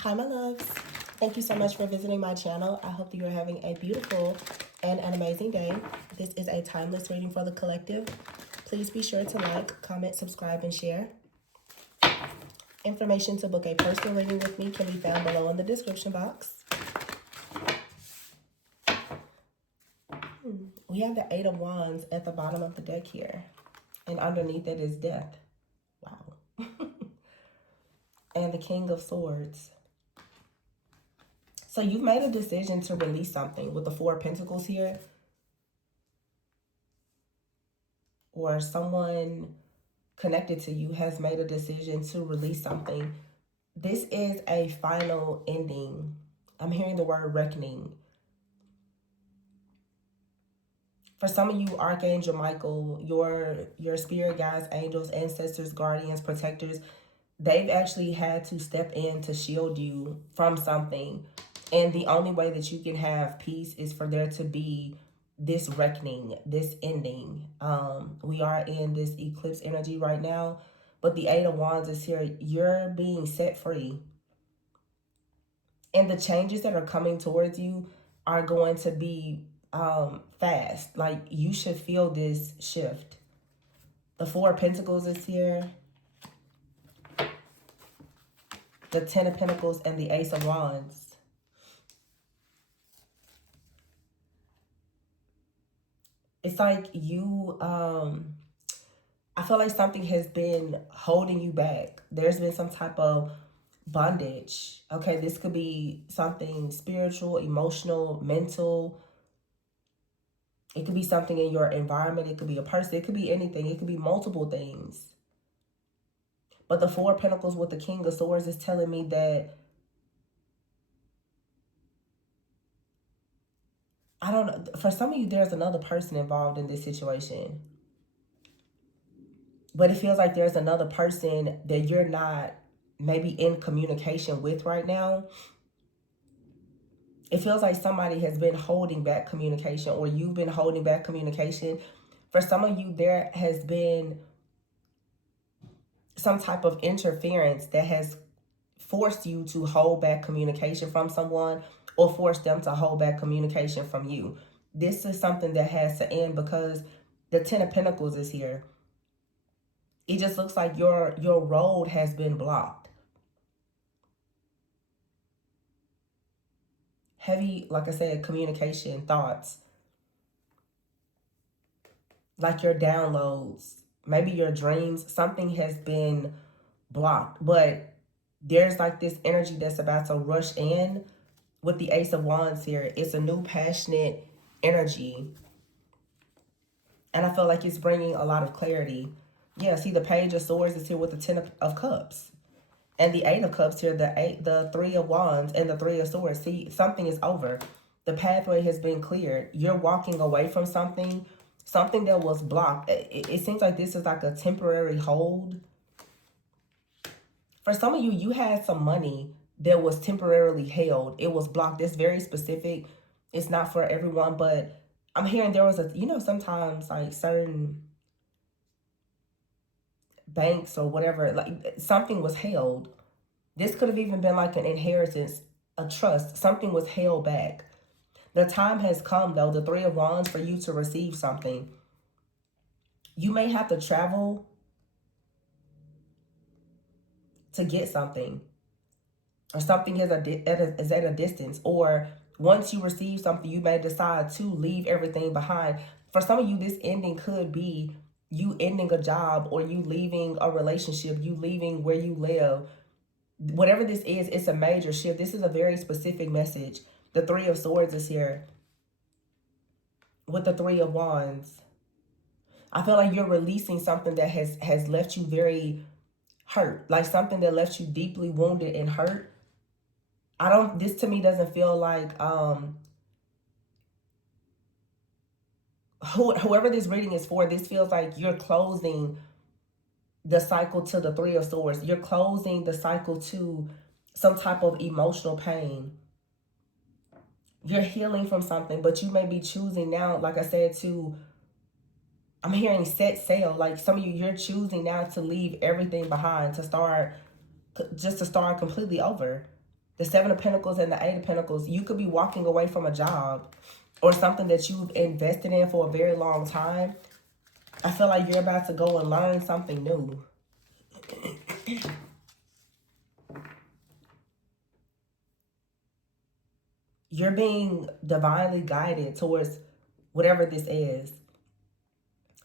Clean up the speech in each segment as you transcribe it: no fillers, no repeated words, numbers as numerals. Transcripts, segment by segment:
Hi, my loves. Thank you so much for visiting my channel. I hope that you're having a beautiful and an amazing day. This is a timeless reading for the collective. Please be sure to like, comment, subscribe, and share. Information to book a personal reading with me can be found below in the description box. We have the Eight of Wands at the bottom of the deck here. And underneath it is death. Wow. And the King of Swords. So you've made a decision to release something with the Four of Pentacles here. Or someone connected to you has made a decision to release something. This is a final ending. I'm hearing the word reckoning. For some of you, Archangel Michael, your spirit guides, angels, ancestors, guardians, protectors, they've actually had to step in to shield you from something. And the only way that you can have peace is for there to be this reckoning, this ending. We are in this eclipse energy right now, but the Eight of Wands is here. You're being set free. And the changes that are coming towards you are going to be fast. Like, you should feel this shift. The Four of Pentacles is here. The Ten of Pentacles and the Ace of Wands. It's like you, I feel like something has been holding you back. There's been some type of bondage. Okay, this could be something spiritual, emotional, mental. It could be something in your environment. It could be a person. It could be anything. It could be multiple things. But the Four of Pentacles with the King of Swords is telling me that, I don't know, for some of you, there's another person involved in this situation. But it feels like there's another person that you're not maybe in communication with right now. It feels like somebody has been holding back communication, or you've been holding back communication. For some of you, there has been some type of interference that has forced you to hold back communication from someone, or force them to hold back communication from you. This is something that has to end, because the Ten of Pentacles is here. It just looks like your road has been blocked. Heavy, like I said, communication, thoughts. Like your downloads, maybe your dreams, something has been blocked. But there's like this energy that's about to rush in with the Ace of Wands here. It's a new passionate energy. And I feel like it's bringing a lot of clarity. Yeah, see, the Page of Swords is here with the Ten of Cups. And the Eight of Cups here, the Three of Wands and the Three of Swords. See, something is over. The pathway has been cleared. You're walking away from something that was blocked. It seems like this is like a temporary hold. For some of you, you had some money that was temporarily held. It was blocked. It's very specific. It's not for everyone, but I'm hearing there was a, sometimes like certain banks or whatever, like something was held. This could have even been like an inheritance, a trust. Something was held back. The time has come, though, the Three of Wands, for you to receive something. You may have to travel to get something, or something is at a distance, or once you receive something, you may decide to leave everything behind. For some of you, this ending could be you ending a job, or you leaving a relationship, you leaving where you live. Whatever this is, it's a major shift. This is a very specific message. The Three of Swords is here with the Three of Wands. I feel like you're releasing something that has left you very hurt, like something that left you deeply wounded and hurt. This to me doesn't feel like, whoever this reading is for, this feels like you're closing the cycle to the Three of Swords. You're closing the cycle to some type of emotional pain. You're healing from something, but you may be choosing now, like I said, I'm hearing set sail. Like some of you, you're choosing now to leave everything behind, to start completely over. The Seven of Pentacles and the Eight of Pentacles, you could be walking away from a job or something that you've invested in for a very long time. I feel like you're about to go and learn something new. You're being divinely guided towards whatever this is.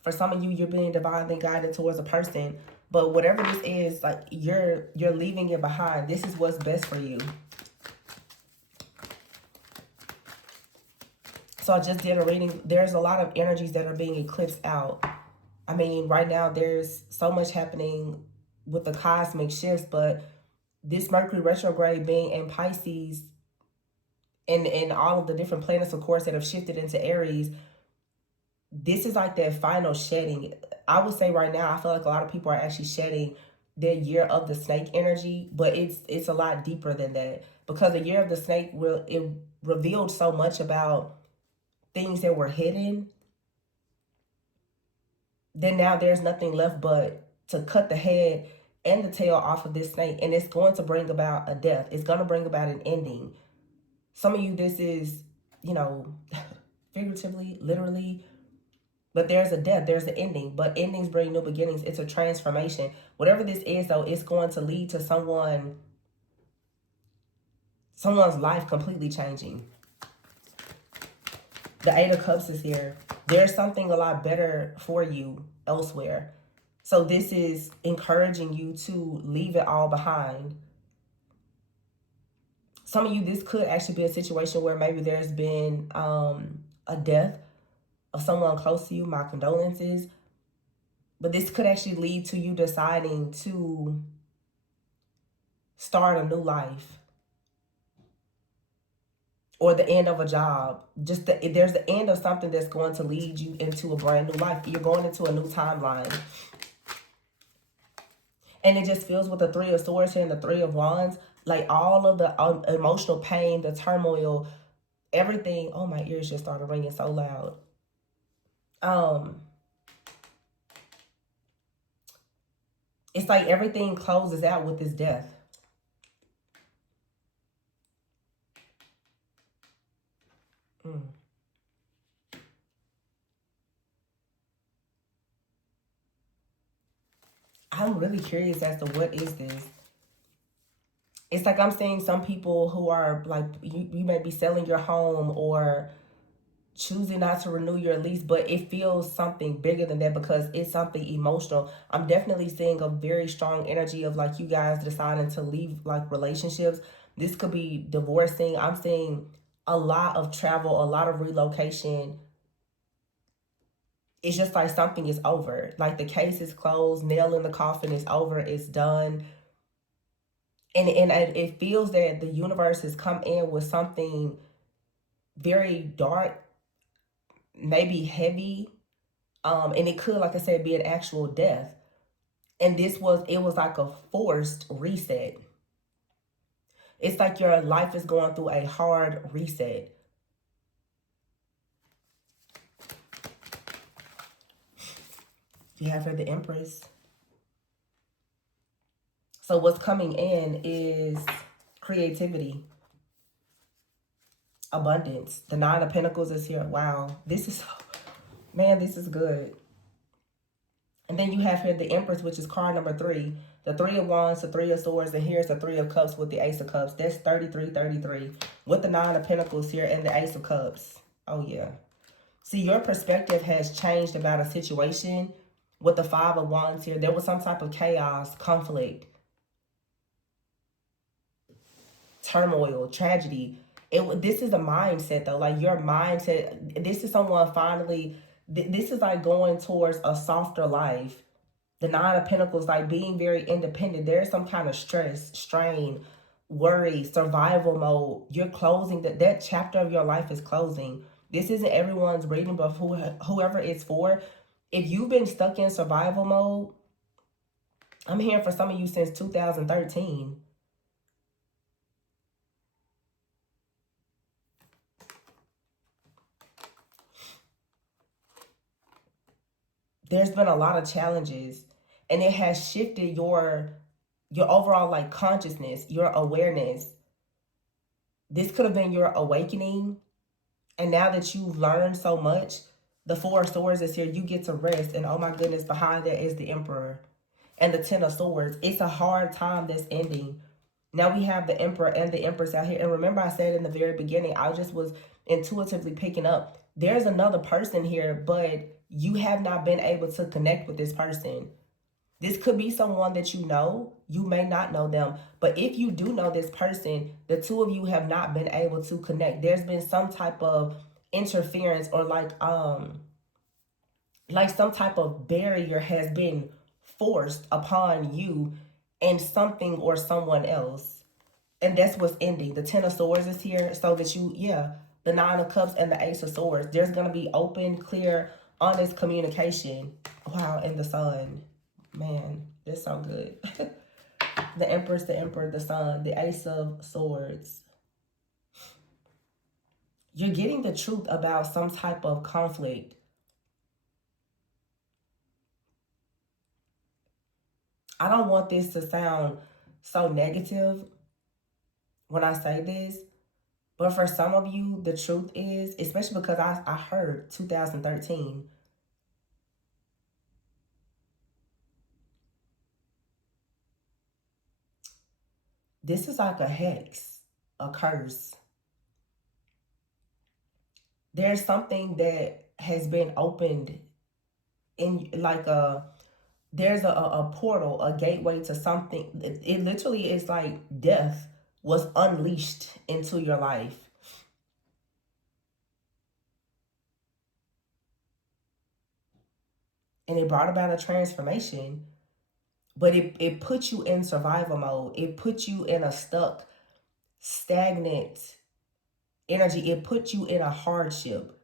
For some of you, you're being divinely guided towards a person, but whatever this is, like you're leaving it behind. This is what's best for you. So I just did a reading. There's a lot of energies that are being eclipsed out. I mean, right now there's so much happening with the cosmic shifts, but this Mercury retrograde being in Pisces and all of the different planets, of course, that have shifted into Aries, this is like that final shedding. I would say right now, I feel like a lot of people are actually shedding their year of the snake energy, but it's a lot deeper than that, because the year of the snake it revealed so much about things that were hidden. Then now there's nothing left but to cut the head and the tail off of this snake, and it's going to bring about a death. It's going to bring about an ending. Some of you, this is, you know, figuratively, literally, but there's a death, there's an ending. But endings bring new beginnings. It's a transformation. Whatever this is, though, it's going to lead to someone's life completely changing. The Eight of Cups is here. There's something a lot better for you elsewhere. So this is encouraging you to leave it all behind. Some of you, this could actually be a situation where maybe there's been a death of someone close to you. My condolences. But this could actually lead to you deciding to start a new life. Or the end of a job. There's the end of something that's going to lead you into a brand new life. You're going into a new timeline. And it just feels with the Three of Swords here and the Three of Wands, like all of the emotional pain, the turmoil, everything. Oh, my ears just started ringing so loud. It's like everything closes out with this death. I'm really curious as to what is this. It's like I'm seeing some people who are like, you may be selling your home or choosing not to renew your lease, but it feels something bigger than that because it's something emotional. I'm definitely seeing a very strong energy of like you guys deciding to leave like relationships. This could be divorcing. I'm seeing a lot of travel, a lot of relocation. It's just like something is over. Like the case is closed, nail in the coffin is over, it's done. And it feels that the universe has come in with something very dark, maybe heavy, and it could, like I said, be an actual death. And it was like a forced reset. It's like your life is going through a hard reset. You have here the Empress. So what's coming in is creativity, abundance. The Nine of Pentacles is here. Wow, this is, man, this is good. And then you have here the Empress, which is card number 3. The Three of Wands, the Three of Swords, and here's the Three of Cups with the Ace of Cups. That's 33. With the Nine of Pentacles here and the Ace of Cups. Oh, yeah. See, your perspective has changed about a situation with the Five of Wands here. There was some type of chaos, conflict, turmoil, tragedy. This is a mindset, though. Like, your mindset, this is someone finally, this is like going towards a softer life. The Nine of Pentacles, like being very independent. There's some kind of stress, strain, worry, survival mode. You're closing, that chapter of your life is closing. This isn't everyone's reading, but whoever it's for. If you've been stuck in survival mode, I'm hearing for some of you since 2013. There's been a lot of challenges, and it has shifted your overall like consciousness, your awareness. This could have been your awakening. And now that you've learned so much, the Four of Swords is here. You get to rest. And oh my goodness, behind that is the Emperor and the Ten of Swords. It's a hard time that's ending. Now we have the Emperor and the Empress out here. And remember, I said in the very beginning, I just was intuitively picking up. There's another person here, but you have not been able to connect with this person. This could be someone that you know. You may not know them. But if you do know this person, the two of you have not been able to connect. There's been some type of interference, or like some type of barrier has been forced upon you and something or someone else. And that's what's ending. The Ten of Swords is here so that you, yeah, the Nine of Cups and the Ace of Swords. There's going to be open, clear, honest communication. Wow, and the Sun. Man, that's so good. The Empress, the Emperor, the Sun, the Ace of Swords. You're getting the truth about some type of conflict. I don't want this to sound so negative when I say this, but for some of you, the truth is, especially because I heard 2013. This is like a hex, a curse. There's something that has been opened in like there's a portal, a gateway to something. It literally is like death was unleashed into your life. And it brought about a transformation. But it put you in survival mode. It put you in a stuck, stagnant energy. It put you in a hardship.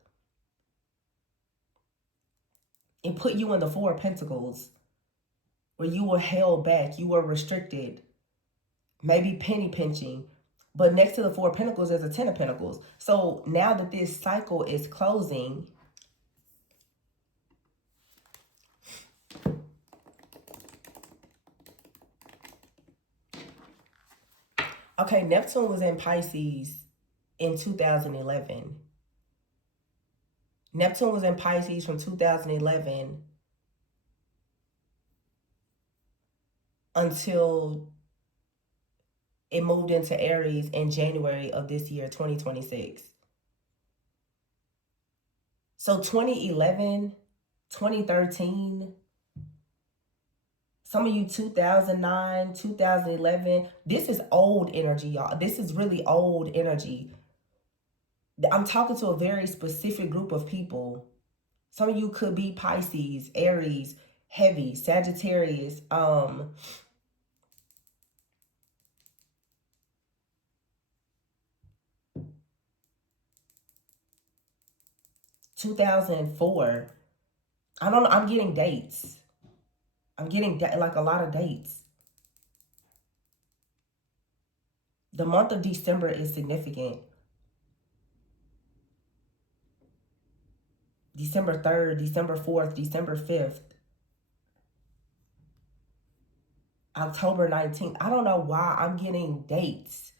It put you in the Four of Pentacles, where you were held back, you were restricted, maybe penny pinching. But next to the Four of Pentacles is a Ten of Pentacles. So now that this cycle is closing, okay, Neptune was in Pisces in 2011. Neptune was in Pisces from 2011 until it moved into Aries in January of this year, 2026. So 2011, 2013, some of you 2009, 2011, this is old energy, y'all. This is really old energy. I'm talking to a very specific group of people. Some of you could be Pisces, Aries, heavy, Sagittarius, 2004. I don't know. I'm getting dates. I'm getting like a lot of dates. The month of December is significant. December 3rd, December 4th, December 5th, October 19th. I don't know why I'm getting dates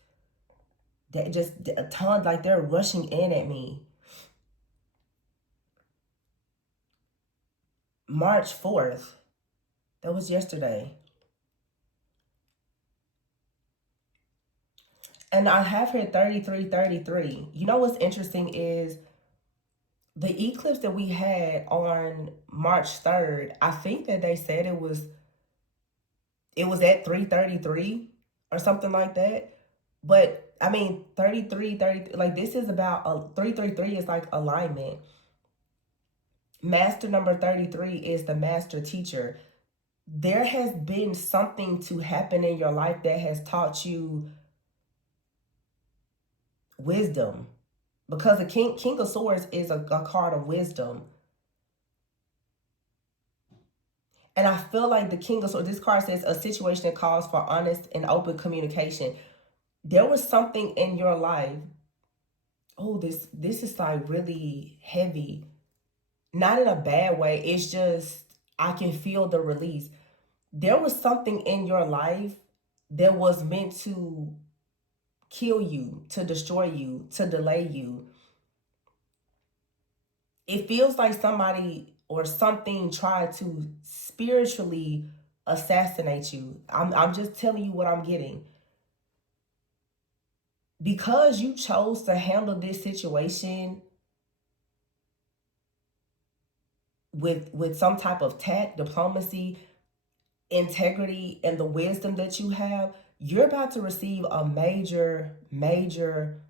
that just a ton, like they're rushing in at me. March 4th. That was yesterday. And I have here 3333. You know what's interesting is the eclipse that we had on March 3rd, I think that they said it was at 333 or something like that. But I mean 33, like this is about 333 is like alignment. Master number 33 is the master teacher. There has been something to happen in your life that has taught you wisdom, because the king of swords is a card of wisdom. And I feel like the king of swords, this card says a situation that calls for honest and open communication. There was something in your life. Oh, this is like really heavy. Not in a bad way. It's just I can feel the release. There was something in your life that was meant to kill you, to destroy you, to delay you. It feels like somebody or something tried to spiritually assassinate you. I'm just telling you what I'm getting. Because you chose to handle this situation with some type of tact, diplomacy, integrity, and the wisdom that you have, you're about to receive a major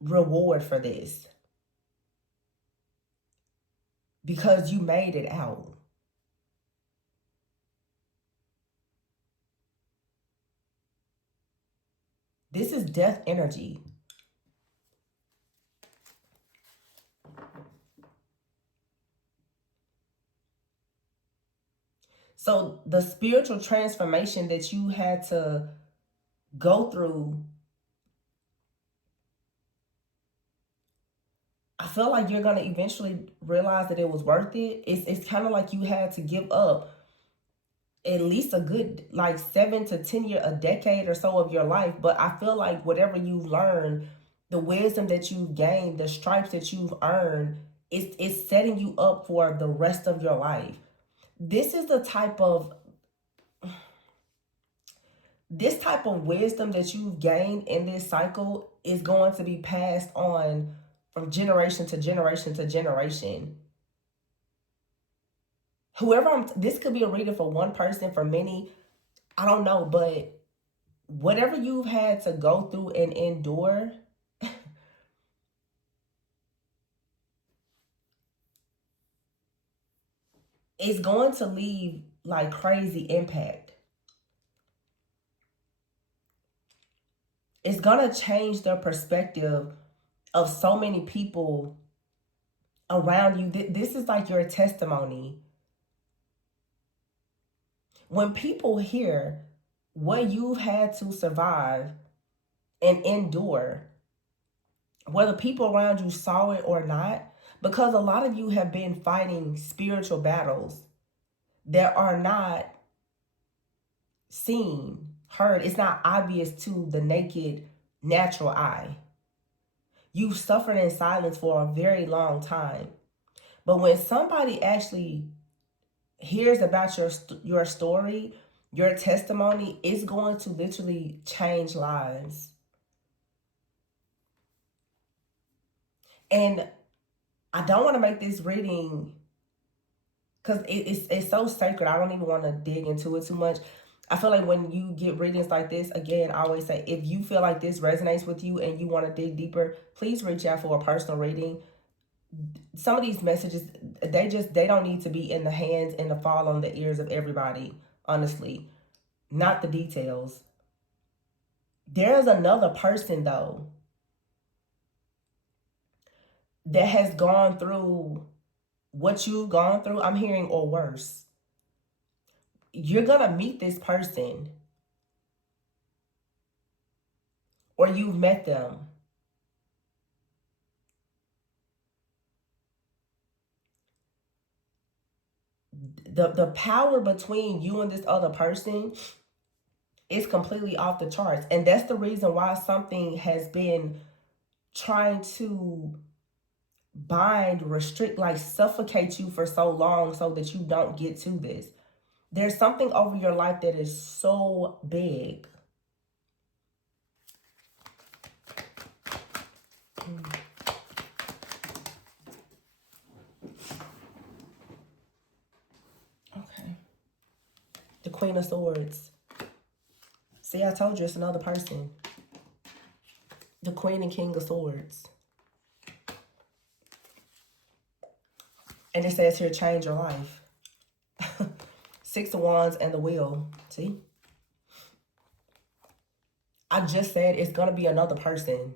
reward for this because you made it out. This is death energy. So the spiritual transformation that you had to go through, I feel like you're gonna eventually realize that it was worth it. It's kind of like you had to give up at least a good like 7 to 10 year, a decade or so of your life. But I feel like whatever you've learned, the wisdom that you've gained, the stripes that you've earned, it's setting you up for the rest of your life. This is the type of this type of wisdom that you've gained in this cycle is going to be passed on from generation to generation to generation. This could be a reading for one person, for many, I don't know, but whatever you've had to go through and endure, is going to leave like crazy impact. It's gonna change the perspective of so many people around you. This is like your testimony. When people hear what you've had to survive and endure, whether people around you saw it or not, because a lot of you have been fighting spiritual battles that are not seen, heard. It's not obvious to the naked, natural eye. You've suffered in silence for a very long time. But when somebody actually hears about your story, your testimony, it's going to literally change lives. And I don't want to make this reading because it's so sacred. I don't even want to dig into it too much. I feel like when you get readings like this, again, I always say, if you feel like this resonates with you and you want to dig deeper, please reach out for a personal reading. Some of these messages, they don't need to be in the hands and to fall on the ears of everybody, honestly. Not the details. There's another person, though, that has gone through what you've gone through, I'm hearing, or worse. You're going to meet this person, or you've met them. The power between you and this other person is completely off the charts. And that's the reason why something has been trying to bind, restrict, like suffocate you for so long so that you don't get to this. There's something over your life that is so big. Okay. The Queen of Swords. See, I told you it's another person. The Queen and King of Swords. And it says here, change your life. Six of Wands and the Wheel. See? I just said it's going to be another person.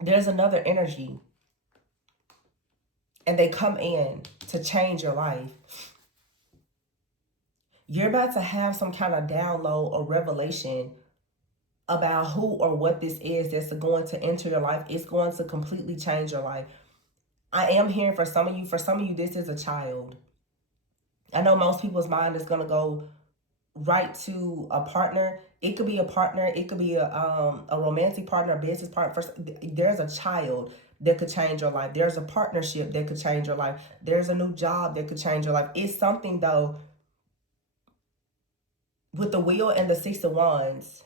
There's another energy. And they come in to change your life. You're about to have some kind of download or revelation about who or what this is that's going to enter your life. It's going to completely change your life. I am hearing for some of you, this is a child. I know most people's mind is going to go right to a partner. It could be a partner. It could be a romantic partner, a business partner. First, there's a child that could change your life. There's a partnership that could change your life. There's a new job that could change your life. It's something though with the wheel and the 6 of Wands.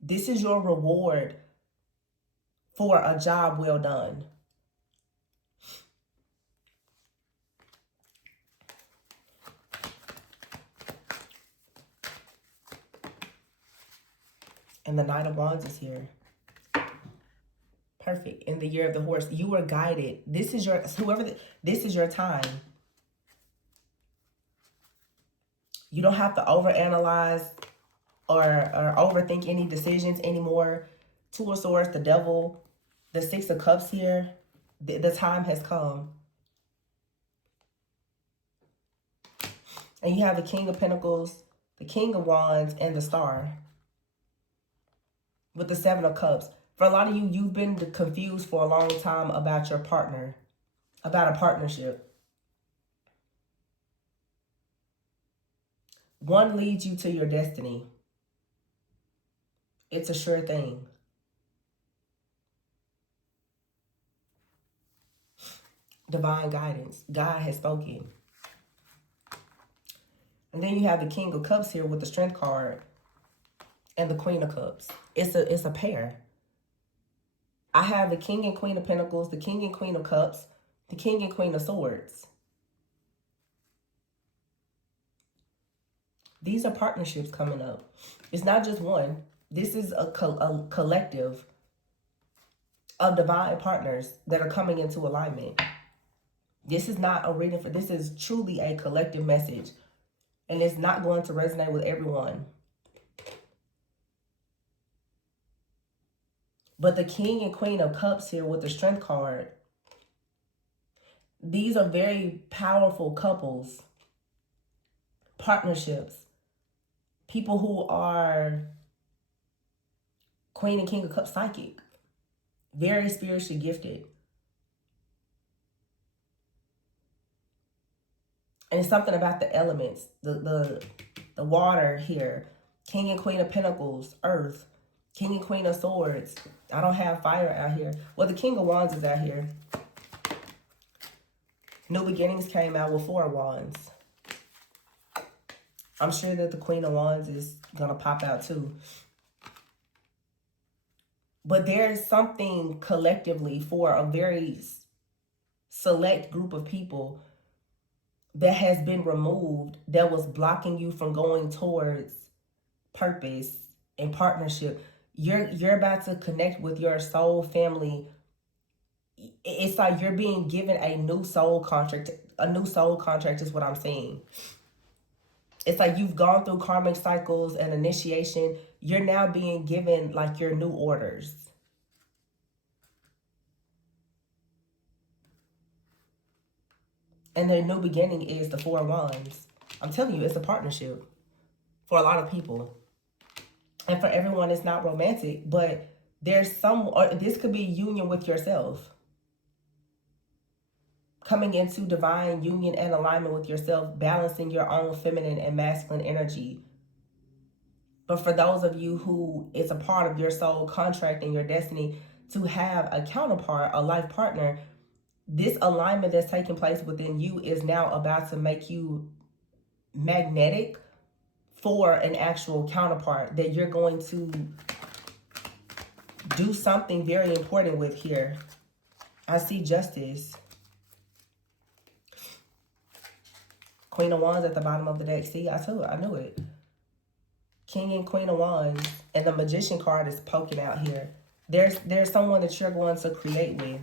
This is your reward for a job well done. And the Knight of Wands is here. Perfect. In the year of the horse, you were guided. This is your this is your time. You don't have to overanalyze or overthink any decisions anymore. Two of Swords, the Devil, the 6 of Cups here. The time has come. And you have the King of Pentacles, the King of Wands, and the Star. With the 7 of Cups. For a lot of you, you've been confused for a long time about your partner, about a partnership. One leads you to your destiny. It's a sure thing. Divine guidance. God has spoken. And then you have the King of Cups here with the Strength card and the Queen of Cups. It's a pair. I have the King and Queen of Pentacles, the King and Queen of Cups, the King and Queen of Swords. These are partnerships coming up. It's not just one. This is a collective of divine partners that are coming into alignment. This is not a reading for, this is truly a collective message. And it's not going to resonate with everyone. But the King and Queen of Cups here with the Strength card, these are very powerful couples, partnerships, people who are Queen and King of Cups psychic, very spiritually gifted. And it's something about the elements, the water here, King and Queen of Pentacles, Earth, King and Queen of Swords. I don't have fire out here. Well, the King of Wands is out here. New Beginnings came out with 4 of Wands. I'm sure that the Queen of Wands is going to pop out too. But there's something collectively for a very select group of people that has been removed that was blocking you from going towards purpose and partnership. You're about to connect with your soul family. It's like you're being given a new soul contract. A new soul contract is what I'm saying. It's like you've gone through karmic cycles and initiation. You're now being given like your new orders. And the new beginning is the 4 of Wands. I'm telling you, it's a partnership for a lot of people. And for everyone, it's not romantic, but there's some, or this could be union with yourself. Coming into divine union and alignment with yourself, balancing your own feminine and masculine energy. But for those of you who it's a part of your soul contract and your destiny to have a counterpart, a life partner, this alignment that's taking place within you is now about to make you magnetic for an actual counterpart that you're going to do something very important with here. I see justice. Queen of Wands at the bottom of the deck. See, I told you, I knew it. King and Queen of Wands. And the Magician card is poking out here. There's someone that you're going to create with.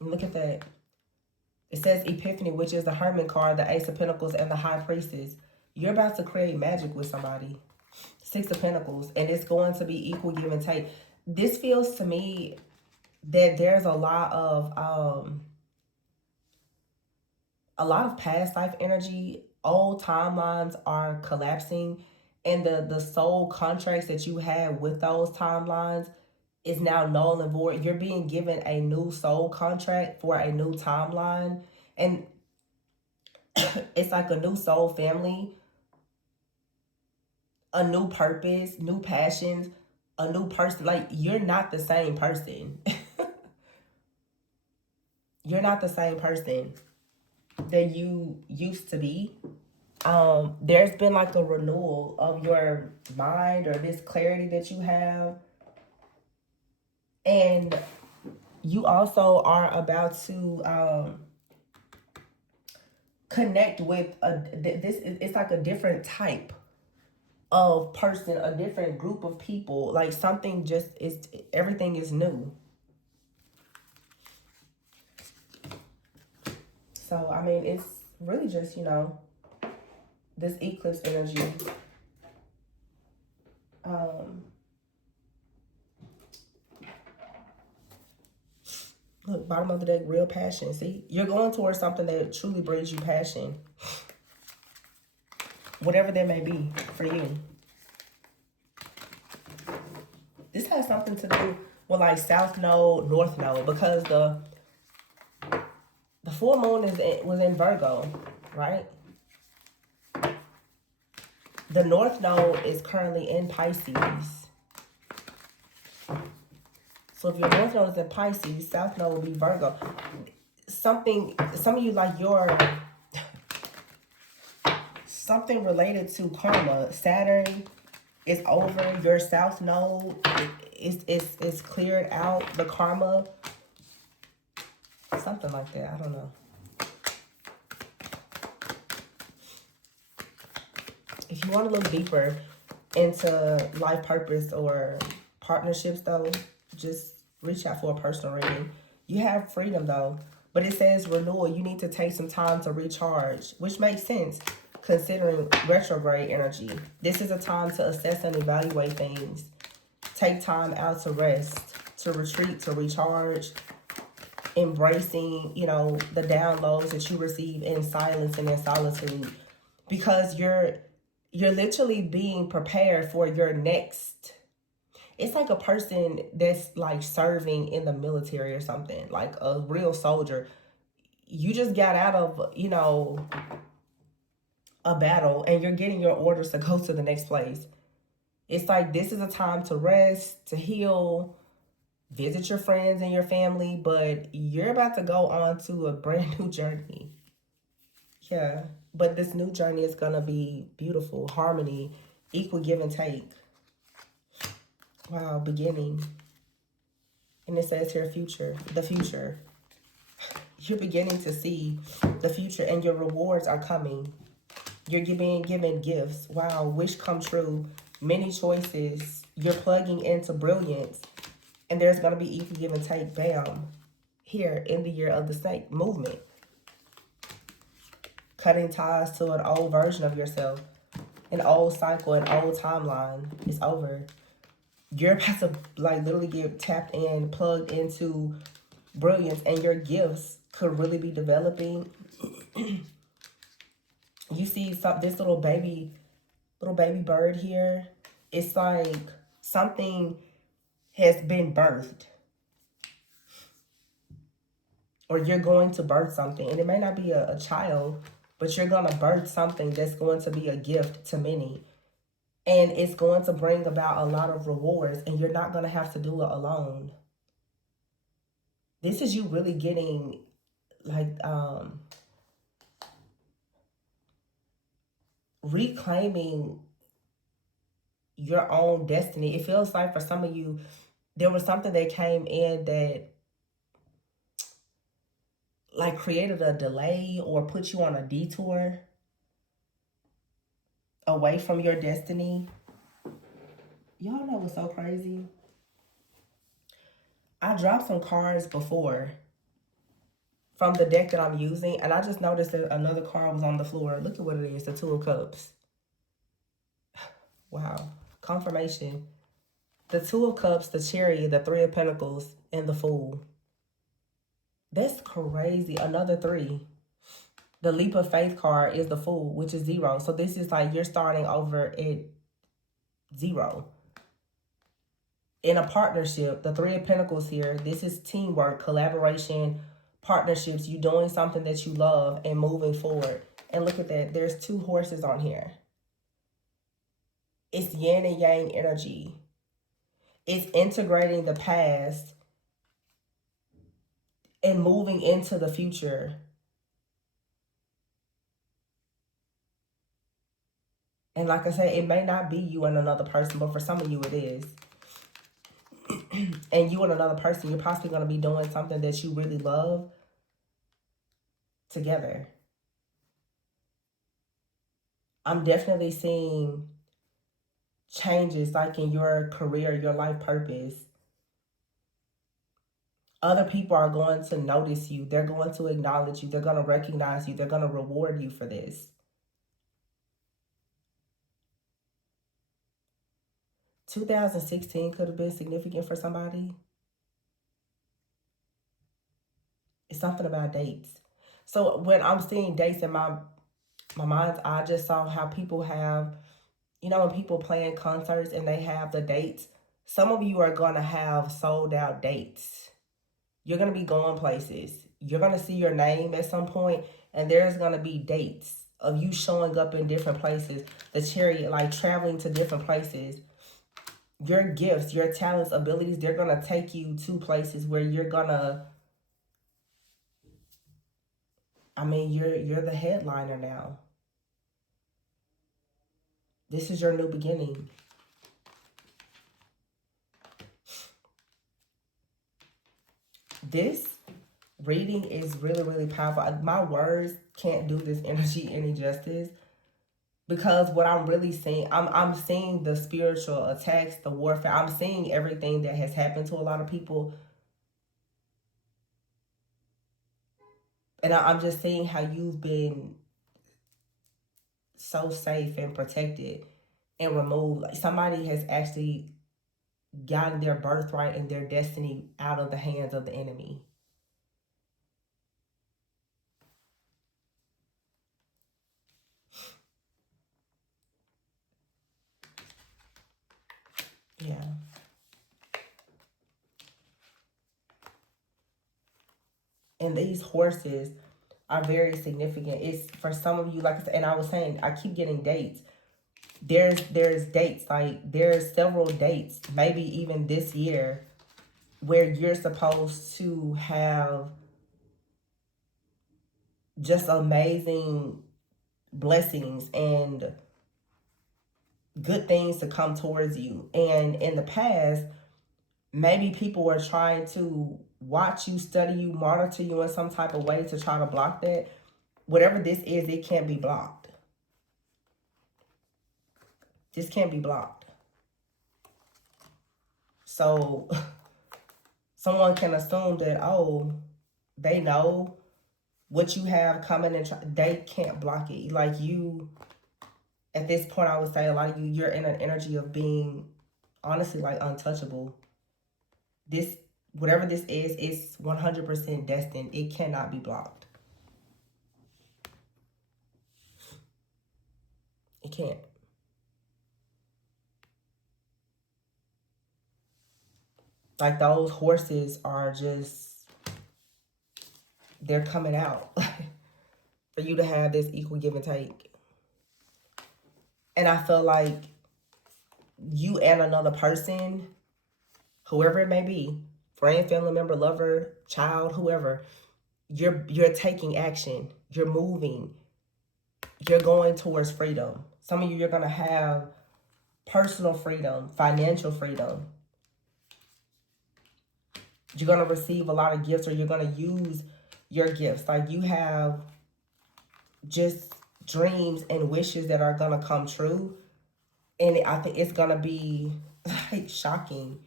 Look at that. It says Epiphany, which is the Hermit card, the Ace of Pentacles, and the High Priestess. You're about to create magic with somebody. 6 of Pentacles. And it's going to be equal give and take. This feels to me that there's a lot of past life energy. Old timelines are collapsing. And the soul contracts that you had with those timelines is now null and void. You're being given a new soul contract for a new timeline. And It's like a new soul family, a new purpose, new passions, a new person. Like, you're not the same person. You're not the same person that you used to be. There's been like a renewal of your mind, or this clarity that you have. And you also are about to connect with it's like a different type of person, a different group of people. Like, something just is, everything is new. So I mean, it's really just, this eclipse energy. um Look, bottom of the deck, real passion. See, you're going towards something that truly brings you passion, whatever that may be for you. This has something to do with like South Node, North Node, because the full moon was in Virgo, right? The North Node is currently in Pisces. So if your North Node is in Pisces, South Node will be Virgo. Some of you, like, something related to karma. Saturn is over. Your South Node is cleared out. The karma, something like that. I don't know. If you want to look deeper into life purpose or partnerships, though, just reach out for a personal reading. You have freedom, though. But it says renewal. You need to take some time to recharge, which makes sense considering retrograde energy. This is a time to assess and evaluate things. Take time out to rest, to retreat, to recharge. Embracing, the downloads that you receive in silence and in solitude. Because you're literally being prepared for your next. It's like a person that's like serving in the military or something, like a real soldier. You just got out of, a battle, and you're getting your orders to go to the next place. It's like, this is a time to rest, to heal, visit your friends and your family, but you're about to go on to a brand new journey. Yeah, but this new journey is gonna be beautiful, harmony, equal give and take. Wow, beginning. And it says here, future, the future. You're beginning to see the future, and your rewards are coming. You're being given gifts. Wow, wish come true. Many choices. You're plugging into brilliance. And there's going to be equal give and take. Bam. Here in the year of the snake movement. Cutting ties to an old version of yourself. An old cycle, an old timeline. It's over. You're about to, like, literally get tapped in, plugged into brilliance, and your gifts could really be developing. You see this little baby bird here. It's like something has been birthed, or you're going to birth something, and it may not be a child, but you're going to birth something that's going to be a gift to many, and it's going to bring about a lot of rewards, and you're not going to have to do it alone. This is you really getting, like, reclaiming your own destiny. It feels like for some of you, there was something that came in that, like, created a delay or put you on a detour away from your destiny. Y'all know what's so crazy? I dropped some cards before from the deck that I'm using, and I just noticed that another card was on the floor. Look at what it is, the Two of Cups. Wow. Confirmation. The Two of Cups, the Chariot, the Three of Pentacles, and the Fool. That's crazy. Another 3. The Leap of Faith card is the Fool, which is 0. So this is like you're starting over at 0. In a partnership, the Three of Pentacles here, this is teamwork, collaboration, partnerships, you doing something that you love and moving forward. And look at that, there's two horses on here. It's yin and yang energy. It's integrating the past and moving into the future. And like I said, it may not be you and another person, but for some of you it is. And you and another person, you're possibly going to be doing something that you really love together. I'm definitely seeing changes like in your career, your life purpose. Other people are going to notice you. They're going to acknowledge you. They're going to recognize you. They're going to reward you for this. 2016 could have been significant for somebody. It's something about dates. So when I'm seeing dates in my mind's eye, I just saw how people have, when people plan concerts and they have the dates, some of you are going to have sold out dates. You're going to be going places. You're going to see your name at some point, and there's going to be dates of you showing up in different places. The chariot, like traveling to different places. Your gifts, your talents, abilities, they're going to take you to places where you're going to, you're the headliner now. This is your new beginning. This reading is really, really powerful. My words can't do this energy any justice, because what I'm really seeing, I'm seeing the spiritual attacks, the warfare. I'm seeing everything that has happened to a lot of people. And I'm just seeing how you've been so safe and protected and removed. Like somebody has actually gotten their birthright and their destiny out of the hands of the enemy. Yeah. And these horses are very significant. It's for some of you, like I said, and I was saying, I keep getting dates. There's dates, like there's several dates, maybe even this year, where you're supposed to have just amazing blessings and good things to come towards you. And in the past, maybe people were trying to watch you, study you, monitor you in some type of way to try to block that. Whatever this is, it can't be blocked. This can't be blocked. So someone can assume that, oh, they know what you have coming, and they can't block it. Like you, at this point, I would say a lot of you, you're in an energy of being honestly like untouchable. This, whatever this is 100% destined. It cannot be blocked. It can't. Like those horses are just, they're coming out for you to have this equal give and take. And I feel like you and another person, whoever it may be, friend, family member, lover, child, whoever, you're taking action. You're moving. You're going towards freedom. Some of you, you're going to have personal freedom, financial freedom. You're going to receive a lot of gifts, or you're going to use your gifts. Like you have just dreams and wishes that are going to come true. And I think it's going to be like shocking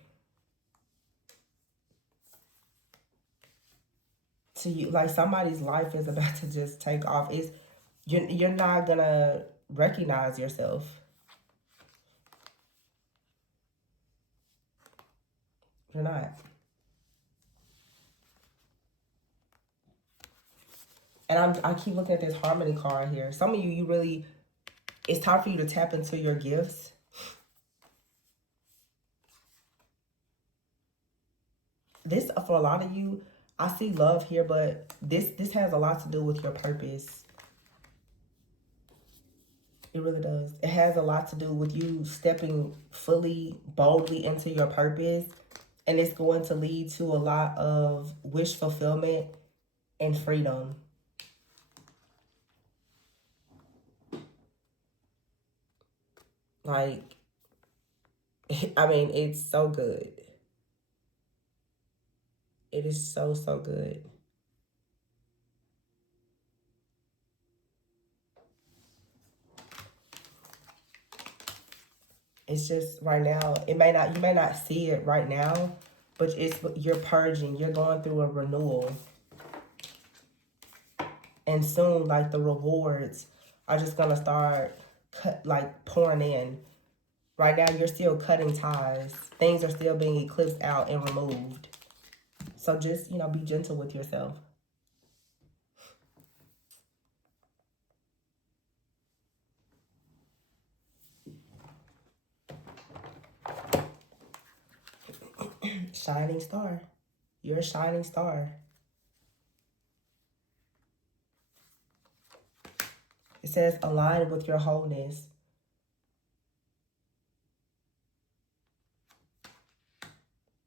to you. Like somebody's life is about to just take off. You're not going to recognize yourself. You're not. And I keep looking at this harmony card here. Some of you, you really, it's time for you to tap into your gifts. This, for a lot of you, I see love here, but this has a lot to do with your purpose. It really does. It has a lot to do with you stepping fully, boldly into your purpose. And it's going to lead to a lot of wish fulfillment and freedom. Like, I mean, it's so good. It is so, so good. It's just right now, you may not see it right now, but you're purging, you're going through a renewal. And soon, like, the rewards are just gonna start pouring in. Right now, you're still cutting ties. Things are still being eclipsed out and removed. So just, be gentle with yourself. Shining star. You're a shining star. It says align with your wholeness.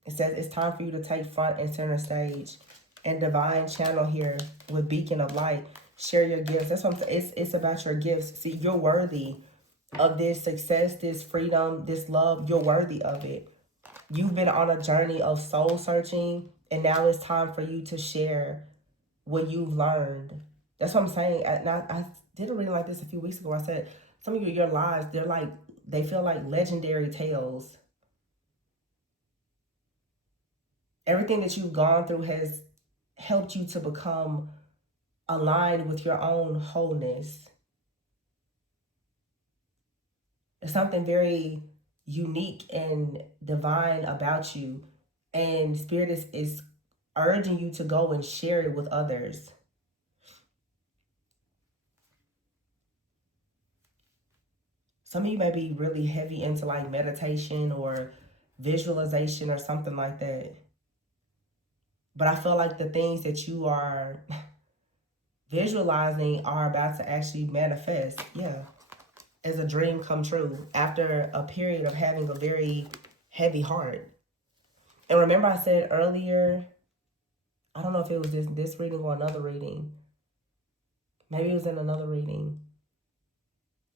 It says it's time for you to take front and center stage. And divine channel here with beacon of light. Share your gifts. That's what I'm saying. It's about your gifts. See, you're worthy of this success, this freedom, this love. You're worthy of it. You've been on a journey of soul searching, and now it's time for you to share what you've learned. That's what I'm saying. And I did a reading like this a few weeks ago. I said some of your lives, they feel like legendary tales. Everything that you've gone through has helped you to become aligned with your own wholeness. There's something very unique and divine about you. And Spirit is urging you to go and share it with others. Some of you may be really heavy into like meditation or visualization or something like that. But I feel like the things that you are visualizing are about to actually manifest. Yeah. As a dream come true after a period of having a very heavy heart. And remember I said earlier, I don't know if it was this reading or another reading. Maybe it was in another reading.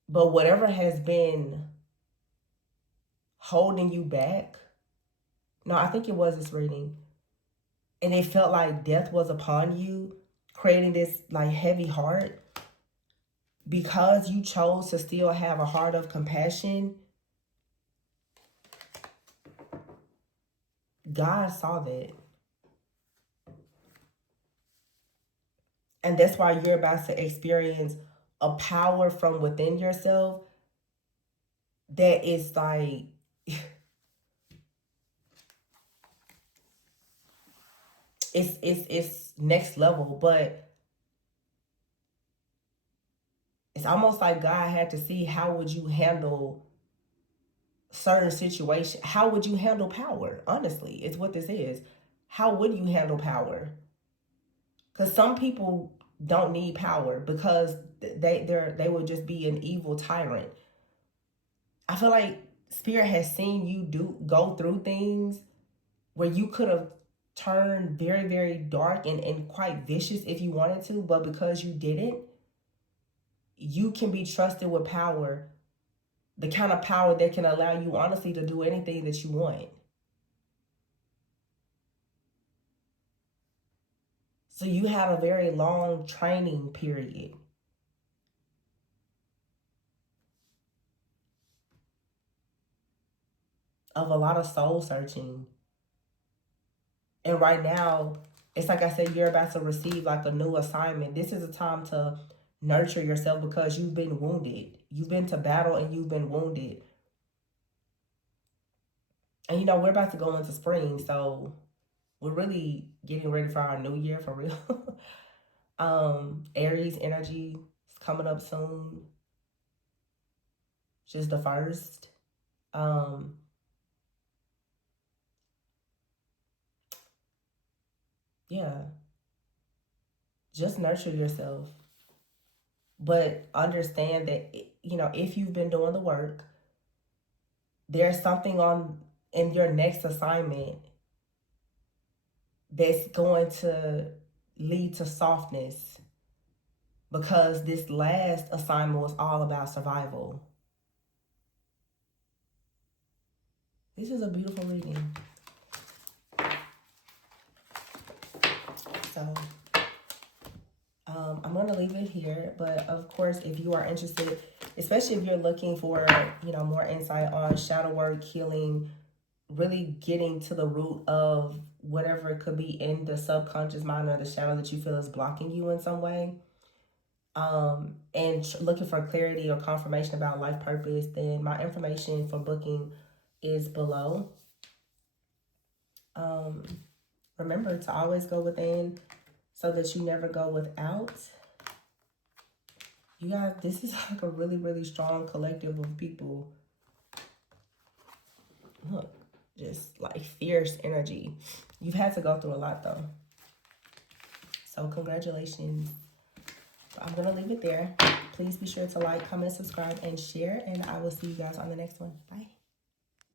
But whatever has been holding you back, no, I think it was this reading. And it felt like death was upon you, creating this like heavy heart. Because you chose to still have a heart of compassion, God saw that. And that's why you're about to experience a power from within yourself that is like it's next level, but it's almost like God had to see how would you handle certain situations. How would you handle power? Honestly, it's what this is. How would you handle power? Because some people don't need power because they would just be an evil tyrant. I feel like Spirit has seen you go through things where you could have turned very, very dark and quite vicious if you wanted to, but because you didn't, you can be trusted with power, the kind of power that can allow you honestly to do anything that you want. So you have a very long training period of a lot of soul searching. And right now, it's like I said, you're about to receive like a new assignment. This is a time to nurture yourself because you've been wounded. You've been to battle and you've been wounded. And we're about to go into spring, so we're really getting ready for our new year for real. Aries energy is coming up soon. Just the first. Um, Yeah, just nurture yourself. But understand that, you know, if you've been doing the work, there's something on in your next assignment that's going to lead to softness, because this last assignment was all about survival. This is a beautiful reading. So I'm going to leave it here. But of course, if you are interested, especially if you're looking for, you know, more insight on shadow work, healing, really getting to the root of whatever could be in the subconscious mind or the shadow that you feel is blocking you in some way, and looking for clarity or confirmation about life purpose, then my information for booking is below. Remember to always go within so that you never go without. You guys, this is like a really, really strong collective of people. Look, just like fierce energy. You've had to go through a lot though. So congratulations. I'm going to leave it there. Please be sure to like, comment, subscribe, and share. And I will see you guys on the next one. Bye.